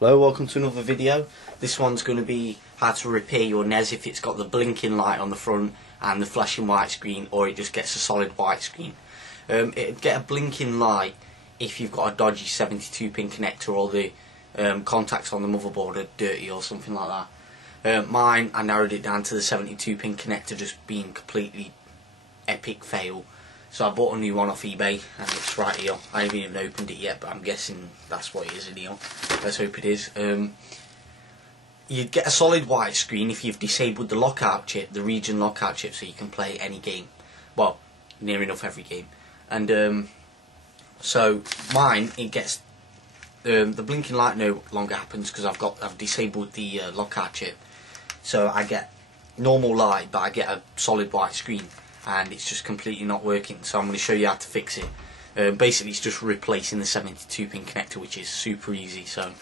Hello, welcome to another video. This one's going to be how to repair your NES if it's got the blinking light on the front and the flashing white screen, or it just gets a solid white screen. It'd get a blinking light if you've got a dodgy 72-pin connector, or the contacts on the motherboard are dirty or something like that. Mine, I narrowed it down to the 72-pin connector just being completely epic fail. So I bought a new one off eBay and it's right here. I haven't even opened it yet, but I'm guessing that's what it is in here. Let's hope it is. You'd get a solid white screen if you've disabled the lockout chip, the region lockout chip, so you can play any game. Well, near enough every game. And so mine, it gets the blinking light no longer happens because I've disabled the lockout chip. So I get normal light, but I get a solid white screen. And it's just completely not working, so I'm going to show you how to fix it. Basically it's just replacing the 72-pin connector, which is super easy, so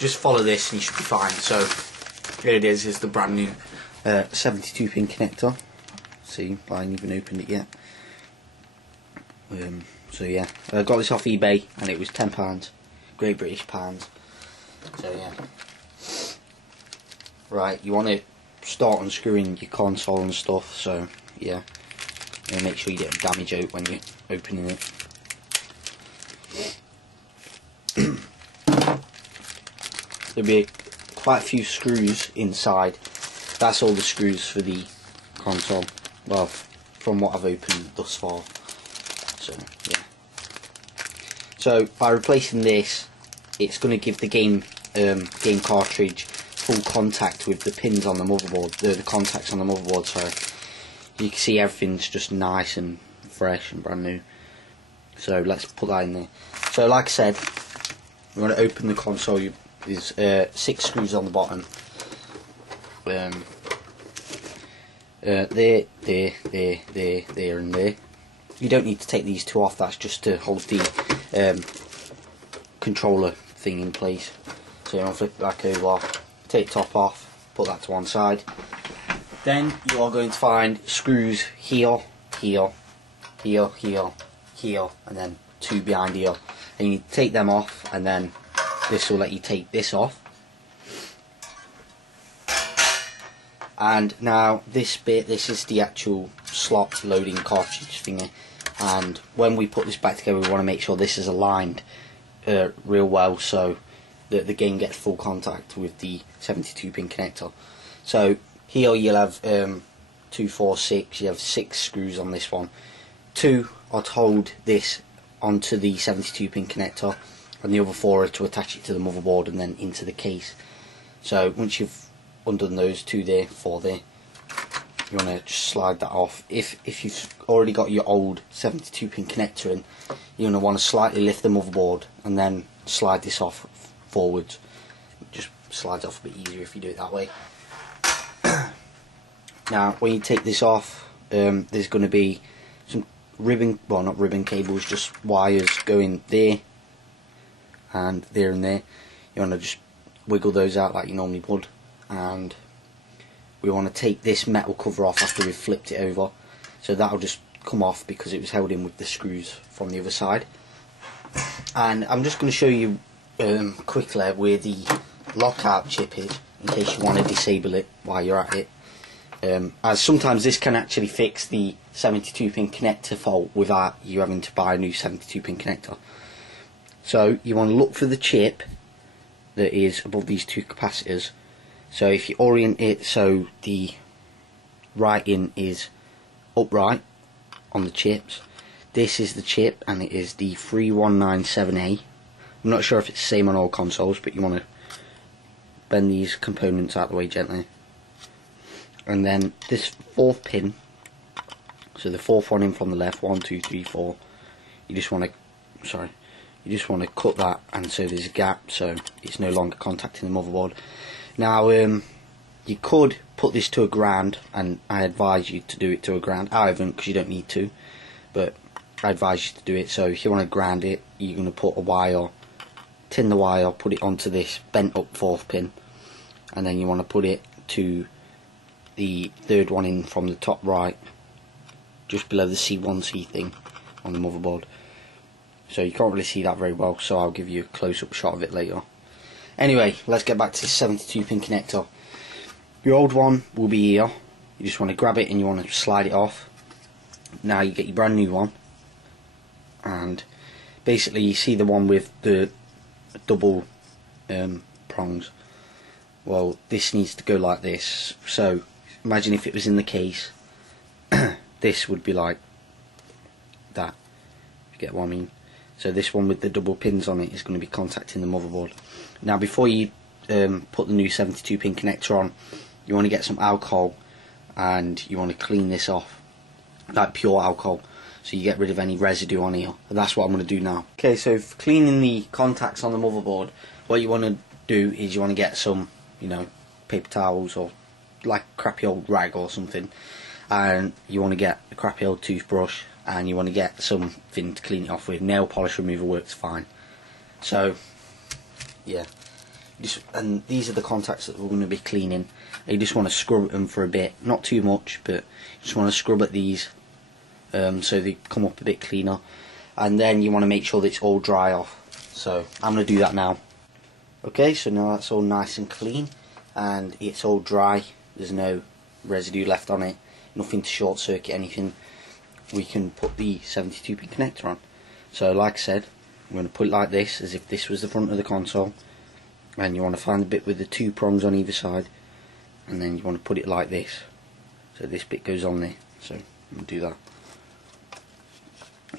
just follow this and you should be fine. So here it is the brand new 72-pin connector. See, I haven't even opened it yet. So yeah, I got this off eBay and it was £10, Great British pounds. So yeah, right, you want to start unscrewing your console and stuff, so yeah, and make sure you get a damage out when you're opening it. There'll be quite a few screws inside. That's all the screws for the console, well, from what I've opened thus far. So yeah, so by replacing this, it's going to give the game cartridge full contact with the pins on the motherboard, the contacts on the motherboard, sorry. You can see everything's just nice and fresh and brand new. So let's put that in there. So like I said, we want to open the console. There's 6 screws on the bottom. There, and there. You don't need to take these 2 off. That's just to hold the controller thing in place. So you want to flip it back over, take the top off, put that to one side. Then you are going to find screws here, here, here, here, here, and then 2 behind here. And you need to take them off, and then this will let you take this off. And now this bit, this is the actual slot loading cartridge thingy. And when we put this back together, we want to make sure this is aligned real well, so that the game gets full contact with the 72-pin connector. So here you'll have 2, 4, 6. You have 6 screws on this one. 2 are to hold this onto the 72-pin connector, and the other 4 are to attach it to the motherboard and then into the case. So once you've undone those 2 there, 4 there, you want to just slide that off. If you've already got your old 72-pin connector in, you're going to want to slightly lift the motherboard and then slide this off forwards. It just slides off a bit easier if you do it that way. Now when you take this off, there's going to be some ribbon, well not ribbon cables, just wires going there and there and there. You want to just wiggle those out like you normally would, and we want to take this metal cover off after we've flipped it over, so that'll just come off because it was held in with the screws from the other side. And I'm just going to show you quickly where the lockout chip is, in case you want to disable it while you're at it. As sometimes this can actually fix the 72-pin connector fault without you having to buy a new 72-pin connector. So you want to look for the chip that is above these 2 capacitors. So if you orient it so the writing is upright on the chips, this is the chip, and it is the 3197A. I'm not sure if it's the same on all consoles, but you want to bend these components out of the way gently. And then this 4th pin, so the 4th one in from the left, 1, 2, 3, 4. You just want to cut that, and so there's a gap, so it's no longer contacting the motherboard. Now you could put this to a ground, and I advise you to do it to a ground. I haven't, because you don't need to, but I advise you to do it. So if you want to ground it, you're going to put a wire, tin the wire, put it onto this bent up 4th pin, and then you want to put it to the 3rd one in from the top right, just below the C1C thing on the motherboard. So you can't really see that very well, so I'll give you a close-up shot of it later. Anyway, let's get back to the 72 pin connector. Your old one will be here. You just want to grab it and you want to slide it off. Now you get your brand new one, and basically you see the one with the double prongs. Well, this needs to go like this. So imagine if it was in the case. This would be like that, if you get what I mean. So this one with the double pins on it is going to be contacting the motherboard. Now before you put the new 72 pin connector on, you want to get some alcohol and you want to clean this off, like pure alcohol, so you get rid of any residue on here. And that's what I'm going to do now. Okay, so for cleaning the contacts on the motherboard, what you want to do is you want to get some, you know, paper towels or like a crappy old rag or something, and you want to get a crappy old toothbrush, and you want to get something to clean it off with. Nail polish remover works fine. So yeah, and these are the contacts that we're going to be cleaning. You just want to scrub them for a bit, not too much, but you just want to scrub at these so they come up a bit cleaner, and then you want to make sure that it's all dry off. So I'm going to do that now. Okay, so now that's all nice and clean and it's all dry, there's no residue left on it, nothing to short circuit anything. We can put the 72 pin connector on. So like I said, I'm going to put it like this, as if this was the front of the console, and you want to find the bit with the two prongs on either side, and then you want to put it like this, so this bit goes on there. So I'm going to do that.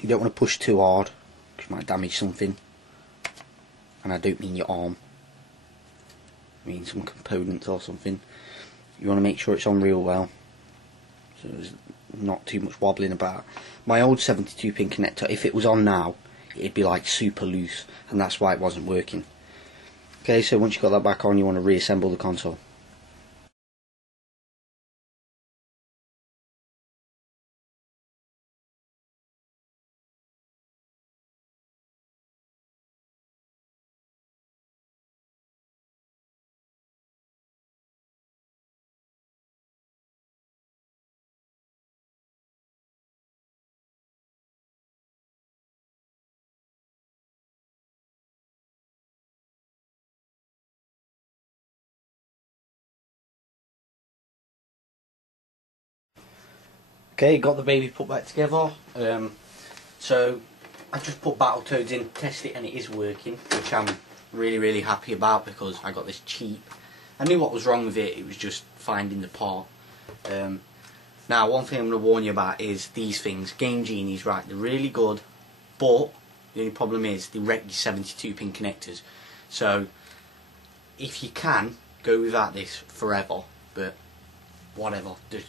You don't want to push too hard because you might damage something, and I don't mean your arm, I mean some components or something. You want to make sure it's on real well, so there's not too much wobbling about. My old 72 pin connector, if it was on now, it'd be like super loose, and that's why it wasn't working. Okay, so once you've got that back on, you want to reassemble the console. Okay, got the baby put back together. So I just put Battletoads in, test it, and it is working, which I'm really happy about because I got this cheap. I knew what was wrong with it, it was just finding the part. Now one thing I'm going to warn you about is these things, Game Genies, right, they're really good, but the only problem is they wreck your 72 pin connectors. So if you can, go without this forever, but whatever, just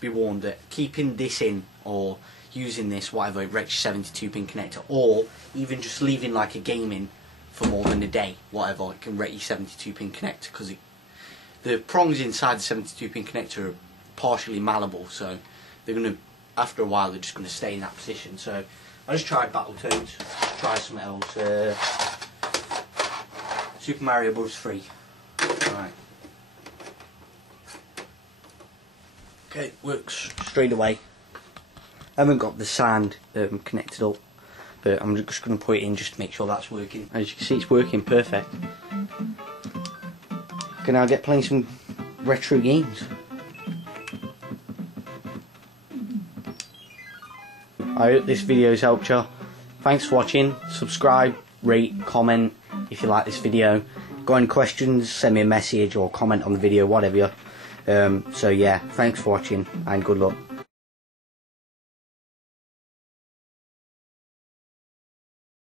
be warned that keeping this in or using this, whatever, it wrecks your 72 pin connector, or even just leaving like a game in for more than a day, whatever, it can wreck your 72 pin connector, because the prongs inside the 72 pin connector are partially malleable, so they're going to, after a while, they're just going to stay in that position. So I just tried Battletoads, try something else, Super Mario Bros. 3. Right. Okay, works straight away. I haven't got the sound connected up, but I'm just going to put it in just to make sure that's working. As you can see, it's working perfect. Can now get playing some retro games. I hope this video has helped you. Thanks for watching. Subscribe, rate, comment if you like this video. Got any questions, send me a message or comment on the video, whatever. So yeah, thanks for watching and good luck.